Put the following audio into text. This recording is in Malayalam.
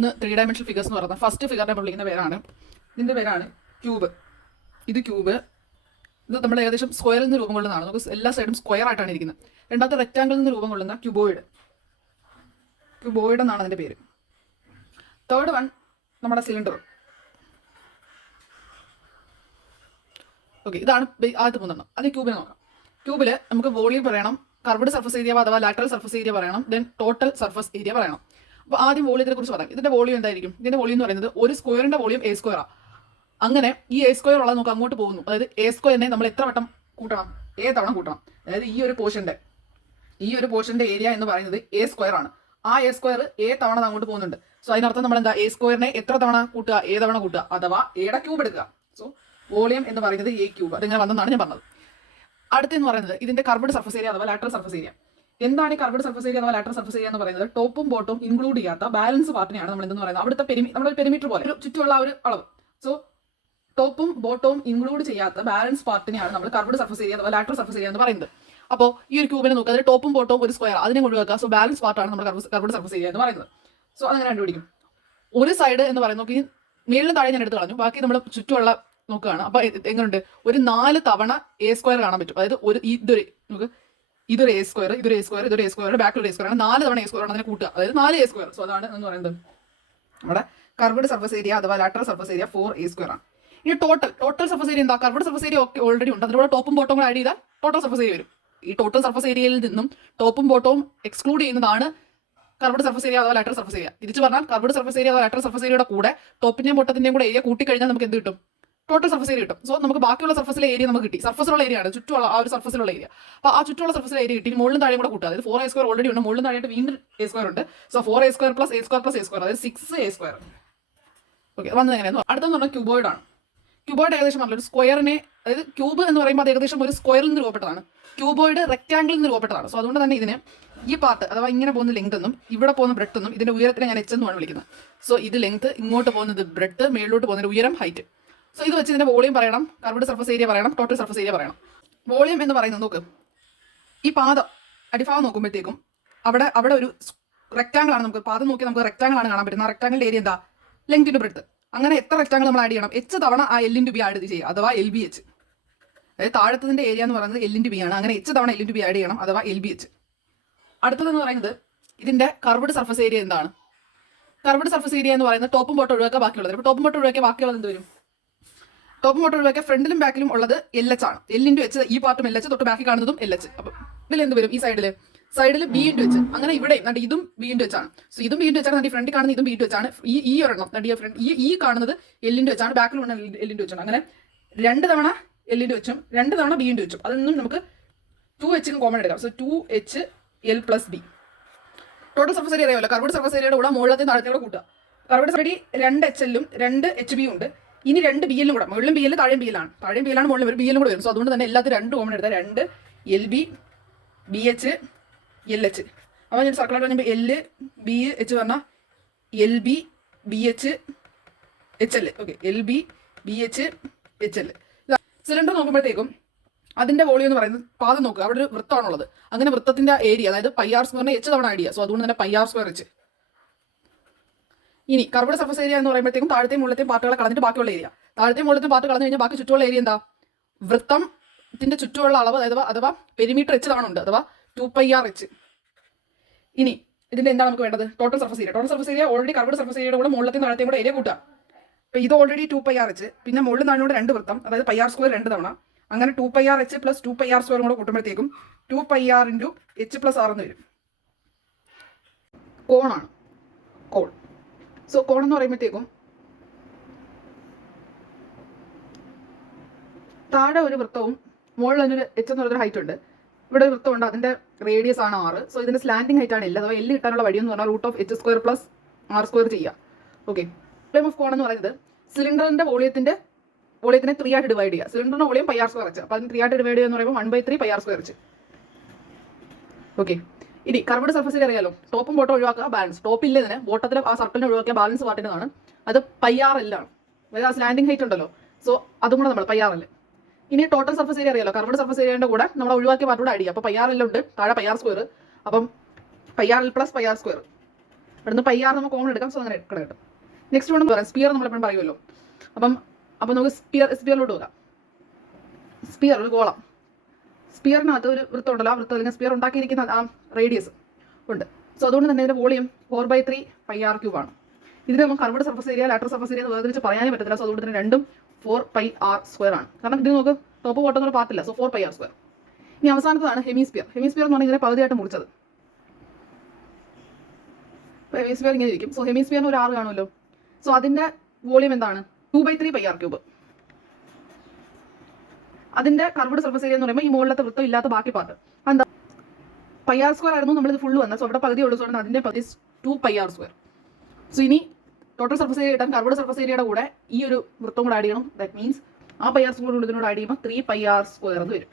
3 3 ഡയമെൻഷണൽ ഫിഗേഴ്സ് എന്ന് പറയുന്നത് ഫസ്റ്റ് ഫിഗറിനെ നമ്മൾ വിളിക്കുന്ന പേരാണ്, ഇതിൻ്റെ പേരാണ് ക്യൂബ്. ഇത് ക്യൂബ്, ഇത് നമ്മൾ ഏകദേശം സ്ക്വയറിൽ നിന്ന് രൂപം കൊള്ളുന്നതാണ്. നമുക്ക് എല്ലാ സൈഡും സ്ക്വയർ ആയിട്ടാണ് ഇരിക്കുന്നത്. രണ്ടാമത്തെ റെക്റ്റാങ്കിളിൽ നിന്ന് രൂപം കൊള്ളുന്ന ക്യൂബോയിഡ്, ക്യൂബോയിഡ് എന്നാണ് അതിൻ്റെ പേര്. തേർഡ് വൺ നമ്മുടെ സിലിണ്ടർ. ഓക്കെ, ഇതാണ് ആദ്യത്തെ 3 അത് ക്യൂബിനെ നോക്കാം. ക്യൂബിൽ നമുക്ക് വോളിയം പറയണം, കർവ്ഡ് സർഫസ് ഏരിയ അഥവാ ലാറ്ററൽ സർഫസ് ഏരിയ പറയണം, ദെൻ ടോട്ടൽ സർഫസ് ഏരിയ പറയണം. അപ്പോൾ ആദ്യം വോളിയത്തിനെ കുറിച്ച് പറയാം. ഇതിന്റെ വോളിയം എന്തായിരിക്കും? ഇതിന്റെ വോളിയം എന്ന് പറയുന്നത് ഒരു സ്ക്വയറിന്റെ വോളിയം എ സ്ക്വയറാണ്. അങ്ങനെ ഈ എ സ്ക്വയർ ഉള്ളത് നമുക്ക് അങ്ങോട്ട് പോകുന്നു. അതായത് എ സ്ക്വയറിനെ നമ്മൾ എത്ര വട്ടം കൂട്ടണം? എ തവണ കൂട്ടണം. അതായത് ഈ ഒരു പോർഷന്റെ ഏരിയ എന്ന് പറയുന്നത് എ സ്ക്വയർ ആണ്. ആ എ സ്ക്വയർ എ തവണ അങ്ങോട്ട് പോകുന്നുണ്ട്. സോ അതിനർത്ഥം നമ്മൾ എന്താ, എ സ്ക്വയറിനെ എത്ര തവണ കൂട്ടുക? എ തവണ കൂട്ടുക, അഥവാ എയുടെ ക്യൂബ് എടുക്കുക. സോ വോളിയം എന്ന് പറയുന്നത് എ ക്യൂബ്. അതിങ്ങനെ വന്നെന്നാണ് ഞാൻ പറഞ്ഞത്. അടുത്തെന്ന് പറയുന്നത് ഇതിന്റെ കർവ്ഡ് സർഫസ് ഏരിയ അഥവാ ലാറ്ററൽ സർഫസ് ഏരിയ. എന്താണ് ഈ കർവ്ഡ് സർഫസ് ഏരിയ അഥവാ ലാറ്ററൽ സർഫസ് ഏരിയ എന്ന് പറയുന്നത്? ടോപ്പും ബോട്ടും ഇൻക്ലൂഡ് ചെയ്യാത്ത ബാലൻസ് പാർട്ടിനെയാണ് നമ്മൾ എന്തെന്ന് പറയുന്നത്, അവിടുത്തെ നമ്മുടെ പെരിമീറ്റർ പോലെ ചുറ്റുമുള്ള ഒരു അളവ്. സോ ടോപ്പും ബോട്ടവും ഇൻക്ലൂഡ് ചെയ്യാത്ത ബാലൻസ് പാർട്ടിനെയാണ് നമ്മൾ കർവ്ഡ് സർഫസ് ഏരിയ അഥവാ ലാറ്ററൽ സർഫസ് ഏരിയ എന്ന് പറയുന്നത്. അപ്പോൾ ഈ ഒരു ക്യൂബിനെ നോക്കുക, അതിൽ ടോപ്പും ബോട്ടവും ഒരു സ്ക്വയർ, അതിനെ ഒഴിവാക്കുക. സോ ബാലൻസ് പാർട്ടാണ് നമ്മൾ കർവ്ഡ് സർഫസ് ഏരിയ എന്ന് പറയുന്നത്. സോ അങ്ങനെ കണ്ടുപിടിക്കും. ഒരു സൈഡ് എന്ന് പറയുന്നത് നോക്കി, മേളിലും താഴെ ഞാൻ എടുത്ത് കളഞ്ഞു, ബാക്കി നമ്മൾ ചുറ്റുമുള്ള നോക്കുകയാണ്. അപ്പൊ എങ്ങനെയുണ്ട്? ഒരു 4 തവണ എ സ്ക്വയർ കാണാൻ പറ്റും. അതായത് ഇതൊരു എ സ്ക്വയർ, ഇതൊരു എ സ്ക്വയർ, ഇതൊരു എ സ്ക്വയർ, ബാക്കിൽ ഒരു എ സ്ക്വയർ ആണ്. 4 തവണ എ സ്ക്വയർ ആണ് അതിനെ കൂട്ടുക, അതായത് 4 എ സ്ക്വയർ. സോ അതാണ് എന്ന് പറയുന്നത് നമ്മുടെ കർവ്ഡ് സർഫസ് ഏരിയ അഥവാ lateral surface area 4 A square ആണ്. ഇനി ടോട്ടൽ സർഫസ് ഏരിയ എന്താ? കർവ്ഡ് സർഫസ് ഏരിയ ഒക്കെ ഓൾറെഡി ഉണ്ട്, അതിലൂടെ ടോപ്പും ബോട്ടവും കൂടെ ആഡ് ചെയ്താൽ ടോട്ടൽ സർഫസ് ഏരിയ വരും. ഈ ടോട്ടൽ സർഫസ് ഏരിയയിൽ നിന്നും ടോപ്പും ബോട്ടവും എക്സ്ക്ലൂഡ് ചെയ്യുന്നതാണ് കർവ്ഡ് സർഫസ് ഏരിയ അഥവാ ലാറ്ററൽ സർഫസ് ഏരിയ. തിരിച്ചു പറഞ്ഞാൽ കർവ്ഡ് സർഫസ് ഏരിയ അഥവാ ലാറ്ററൽ സർഫസ് ഏരിയയുടെ കൂടെ ടോപ്പിന്റെയും ബോട്ടത്തിന്റെയും കൂടെ ഏരിയ കൂട്ടി കഴിഞ്ഞാൽ നമുക്ക് എന്ത് കിട്ടും? ടോട്ടൽ സർഫസ് ഏരിയ കിട്ടും. സോ നമുക്ക് ബാക്കിയുള്ള സർഫസിലെ ഏരിയ നമുക്ക് കിട്ടി. സർഫസിലുള്ള ഏരിയ ആണ്, ചുറ്റുമുള്ള ആ ഒരു സർഫസിലുള്ള ഏരിയ. അപ്പോൾ ആ ചുറ്റുമുള്ള സർഫസിലെ ഏരിയ കിട്ടി. മുകളിലും താഴെയും കൂടെ കൂട്ടുക. അതായത് 4 എ സ്ക്വയർ ഓൾറെഡി ഉണ്ട്, മുകളിലും താഴെയായിട്ട് വീണ്ടും എ സ്ക്വയർ ഉണ്ട്. So 4 A square plus A square plus A square, അതായത് 6 എ സ്ക്വയർ. ഓക്കെ, വന്നത് എങ്ങനെയാണ്? അടുത്തെന്ന് പറഞ്ഞാൽ ക്യൂബോയിഡ് ആണ്. ക്യൂബോയിഡ് ഏകദേശം ഒരു സ്ക്വയറിനെ, അതായത് ക്യൂബ് എന്ന് പറയുമ്പോൾ അത് ഏകദേശം ഒരു സ്ക്വയറിൽ നിന്ന് രൂപപ്പെട്ടതാണ്. ക്യൂബോയിഡ് റെക്റ്റാങ്കിളിൽ നിന്ന് രൂപപ്പെട്ടതാണ്. സോ അതുകൊണ്ട് തന്നെ ഇതിന് ഈ പാർട്ട് അഥവാ ഇങ്ങനെ പോകുന്ന ലെങ്ത് എന്നും ഇവിടെ പോകുന്ന ബ്രെഡ്ത്ത് എന്നും ഇതിന്റെ ഉയരത്തിനെ ഞാൻ എച്ച് എന്നുമാണ് വിളിക്കുന്നത്. സോ ഇത് ലെങ്ത്, ഇങ്ങോട്ട് പോകുന്നത് ബ്രെഡ്ത്ത്, മേളിലോട്ട് പോകുന്നതിന്റെ ഉയരം, ഹൈറ്റ്. സോ ഇത് വെച്ച് ഇതിന്റെ വോളിയം പറയണം, കർവ്ഡ് സർഫസ് ഏരിയ പറയണം, ടോട്ടൽ സർഫസ് ഏരിയ പറയണം. വോളിയം എന്ന് പറയുന്നത് നോക്ക്, ഈ പാദം അടിഭാഗം നോക്കുമ്പോഴത്തേക്കും അവിടെ ഒരു റെക്റ്റാങ്കിൾ ആണ്. നമുക്ക് പാദം നോക്കി നമുക്ക് റെക്റ്റാങ്കിൾ ആണ് കാണാൻ പറ്റുന്നത്. ആ റെക്റ്റാങ്കിളിന്റെ ഏരിയ എന്താ? Length to breadth. അങ്ങനെ എത്ര റെക്റ്റാങ്കിൾ നമ്മൾ ആഡ് ചെയ്യണം? എച്ച് തവണ ആ എൽ ഇൻറ്റു ബി ആഡ് ചെയ്യുക, അഥവാ എൽ ബി എച്ച്. അതായത് താഴത്തതിന്റെ ഏരിയ എന്ന് പറയുന്നത് എൽ ഇൻറ്റു ബി ആണ്. അങ്ങനെ എച്ച് തവണ എൽ ഇൻറ്റു ബി ആഡ് ചെയ്യണം, അഥവാ എൽ ബി എച്ച്. അടുത്തതെന്ന് പറയുന്നത് ഇതിന്റെ കർവ്ഡ് സർഫസ് ഏരിയ എന്താണ്? കർവ്ഡ് സർഫസ് ഏരിയ എന്ന് പറയുന്നത് ടോപ്പും ബോട്ടം ഒഴിവാക്കുക ബാക്കിയുള്ളത്. ഇപ്പോൾ ടോപ്പും ബോട്ടം ഒഴിവാക്കിയ ബാക്കിയുള്ളത് എന്ത് വരും? ടോപ്പും ബോട്ടം ഒഴിവാക്കിയ ഫ്രണ്ടിലും ബാക്കിലും ഉള്ളത് എൽ എച്ച് ആണ്. എൽ ഇൻറ്റു എച്ച്, ഈ പാർട്ടും എൽ എച്ച്, തൊട്ട് ബാക്കി കാണുന്നതും എൽ എച്ച്. അപ്പം ഇതിൽ എന്ത് വരും? ഈ സൈഡിൽ ബി ഇൻറ്റു എച്ച്. അങ്ങനെ ഇവിടെ ഇതും ബി ഇൻറ്റു എച്ച് ആണ്. സോ ഇതും ബി ഇൻറ്റു എച്ച് ആണ്. ഫ്രണ്ടിൽ കാണുന്ന ഇതും ബി ഇൻറ്റു എച്ച് ആണ്. ഈ ഒരെണ്ണം ഈ കാണുന്നത് എൽ ഇൻറ്റു എച്ച് ആണ്, ബാക്കിലുള്ള എൽ ഇൻറ്റു എച്ച് ആണ്. അങ്ങനെ 2 തവണ എൽ ഇൻറ്റു എച്ചും 2 തവണ ബി ഇൻറ്റു എച്ചും. അതൊന്നും നമുക്ക് 2H കോമൺ എടുക്കാം. So 2H L plus B. Total surface area അറിയാമല്ലോ, കർവ്ഡ് സർഫസ് ഏരിയയുടെ കൂടെ മുകളിലത്തെ താഴത്തെ കൂടെ കൂട്ടുക. കർവ്ഡ് സർഫസ് ഏരിയ 2HL ഉം 2HB ഉണ്ട്. ഇനി 2 BL കൂടെ, മുകളിലും BL താഴെയും BL ആണ്. താഴെയും BL ആണ്, മുകളിലും ഒരു BL കൂടെ വരും. സോ അതുകൊണ്ട് തന്നെ എല്ലാത്തിനും 2 കോമൺ എടുത്താൽ 2 LB BH LH. അപ്പോൾ ഞാൻ സർക്കിളായിട്ട് പറഞ്ഞപ്പോൾ L B H പറഞ്ഞാൽ LB BH HL. Okay, LB BH HL. Cylinder നോക്കുമ്പോഴത്തേക്കും അതിന്റെ വോളിയം എന്ന് പറയുന്നത് പാദം നോക്കുക, അവിടെ ഒരു വൃത്തമാണുള്ളത്. അങ്ങനെ വൃത്തത്തിന്റെ ഏരിയ, അതായത് പൈ ആർ സ്ക്വയറിനെ എച്ച് തവണ ആഡ് ചെയ്യുക. സോ അതുകൊണ്ട് തന്നെ പൈ ആർ സ്ക്വയർ എച്ച്. ഇനി കർവ്ഡ് സർഫസ് ഏരിയ എന്ന് പറയുമ്പോഴത്തേക്കും താഴത്തെയും മുകളിലത്തെയും പാർട്ടുകളെ കളഞ്ഞിട്ട് ബാക്കിയുള്ള ഏരിയ. താഴത്തെയും മുകളിലത്തെയും പാർട്ട് കളഞ്ഞു കഴിഞ്ഞാൽ ബാക്കി ചുറ്റുമുള്ള ഏരിയ എന്താ? വൃത്തത്തിന്റെ ചുറ്റുമുള്ള അളവ്, അഥവാ പെരിമീറ്റർ എച്ച് തവണ ഉണ്ട്, അഥവാ 2πr എച്ച്. ഇനി ഇതിന്റെ എന്താണ് നമുക്ക് വേണ്ടത്? Total surface area. Total surface area already curved surface ഏരിയയുടെ കൂടെ മുകളിലത്തെയും താഴത്തെയും കൂടെ ഏരിയ കൂട്ടുക. അപ്പോൾ ഇത് ഓൾറെഡി 2πr എച്ച്, പിന്നെ മുകളിൽ താഴോട് 2 വൃത്തം, അതായത് പൈ ആർ സ്ക്വയർ 2 തവണ. അങ്ങനെ 2πr എച്ച് പ്ലസ് 2πr സ്ക്വയറും കൂടെ കൂട്ടുമ്പോഴത്തേക്കും 2πr into h plus r എന്ന് വരും. കോണാണ്, കോൺ. സോ കോൺ എന്ന് പറയുമ്പോഴത്തേക്കും താഴെ ഒരു വൃത്തവും മുകളിൽ അതിനൊരു എച്ച് എന്ന് പറയുന്നൊരു ഹൈറ്റ് ഉണ്ട്. ഇവിടെ ഒരു വൃത്തമുണ്ട്, അതിന്റെ റേഡിയസ് ആണ് 6. സോ ഇതിന്റെ സ്ലാൻഡിങ് ഹൈറ്റ് ആണ് L, അഥവാ L കിട്ടാനുള്ള വഴി എന്ന് പറഞ്ഞാൽ √(h² പ്ലസ് r² ചെയ്യുക. ഓക്കെ, വോളിയം ഓഫ് കോൺ എന്ന് പറയുന്നത് സിലിണ്ടറിന്റെ വോളിയത്തിനെ 3 ആയിട്ട് ഡിവൈഡ് ചെയ്യുക. സിലിണ്ടറിന്റെ വോളിയം πr² വെച്ച്, അപ്പോൾ അതിന് 3 ആയിട്ട് ഡിവൈഡ് ചെയ്യുക എന്ന് പറയുമ്പോൾ 1/3 πr² വെച്ച്. ഓക്കെ, ഇനി കർവ്ഡ് സർഫസ് ഏരിയ അറിയാലോ, ടോപ്പും ബോട്ടം ഒഴിവാക്കുക, ബാലൻസ്. ടോപ്പ് ഇല്ലതിന് ബോട്ടത്തിൽ ആ സർക്കിളിനെ ഒഴിവാക്കിയ ബാലൻസ് പാർട്ടിനാണ്, അത് πrl ആണ്. അതായത് ആ സ്ലാൻഡിങ് ഹൈറ്റ് ഉണ്ടല്ലോ, സോ അതും കൂടെ നമ്മൾ πrl. ഇനി ടോട്ടൽ സർഫസ് ഏരിയ അറിയാലോ, കർവ്ഡ് സർഫസ് ഏരിയയുടെ കൂടെ നമ്മൾ ഒഴിവാക്കിയ പാർട്ടോടെ ആഡ് ചെയ്യുക. അപ്പോൾ πrl ഉണ്ട്, താഴെ πr², അപ്പം πrl പ്ലസ് πr². അവിടുന്ന് പൈ ആർ നമുക്ക് കോമൺ എടുക്കാം. സോ അങ്ങനെ കിട്ടും. നെക്സ്റ്റ് വേണം പറയാം സ്പിയർ നമ്മളെപ്പോഴും പറയുമല്ലോ. അപ്പം നമുക്ക് സ്പിയറിലോട്ട് പോകാം. സ്പിയർ ഒരു ഗോളം, സ്പിയറിനകത്ത് ഒരു വൃത്തം ഉണ്ടല്ലോ, ആ വൃത്തം അല്ലെങ്കിൽ സ്പിയർ ഉണ്ടാക്കിയിരിക്കുന്ന ആ റേഡിയസ് ഉണ്ട്. സോ അതുകൊണ്ട് തന്നെ ഇതിൻ്റെ വോളിയം 4/3 πr³ ആണ്. ഇതിന് നമുക്ക് curved surface area lateral surface area എന്ന് വേർതിരിച്ച് പറയാനേ പറ്റത്തില്ല. സോ അതുകൊണ്ട് തന്നെ രണ്ടും 4πr² ആണ്. കാരണം ഇത് നമുക്ക് ടോപ്പ് ബോട്ടം എന്നൊരു പാർട്ടില്ല. So 4πr². ഇനി അവസാനത്താണ് ഹെമിസ്പിയർ. ഹെമിസ്പിയർ എന്ന് പറഞ്ഞാൽ ഇതിനെ പകുതിയായിട്ട് മുറിച്ചത്. അപ്പോൾ ഹെമിസ്പിയർ ഇങ്ങനെ ഇരിക്കും. സോ ഹെമിസ്പിയറിന് ഒരു ആറ് കാണുമല്ലോ. സോ അതിൻ്റെ വോളിയം എന്താണ്? 2/3 πr³. അതിൻ്റെ കർവ്ഡ് സർഫസ് ഏരിയ എന്ന് പറയുമ്പോൾ ഈ മുകളിലത്തെ വൃത്തം ഇല്ലാത്ത ബാക്കി പാർട്ട് എന്താ πr² ആയിരുന്നു നമ്മളിത് ഫുള്ള് വന്നത്. സോ അവിടെ പകുതി ഉള്ളൂ. സോ അതിൻ്റെ പകുതി 2πr². സോ ഇനി ടോട്ടൽ സർഫസ് ഏരിയ കിട്ടാൻ കർവ്ഡ് സർഫസ് ഏരിയയുടെ കൂടെ ഈ ഒരു വൃത്തം കൂടെ ആഡ് ചെയ്യണം. ദാറ്റ് മീൻസ് ആ πr² ഇതിനോട് ആഡ് ചെയ്യുമ്പോൾ 3πr² എന്ന് വരും.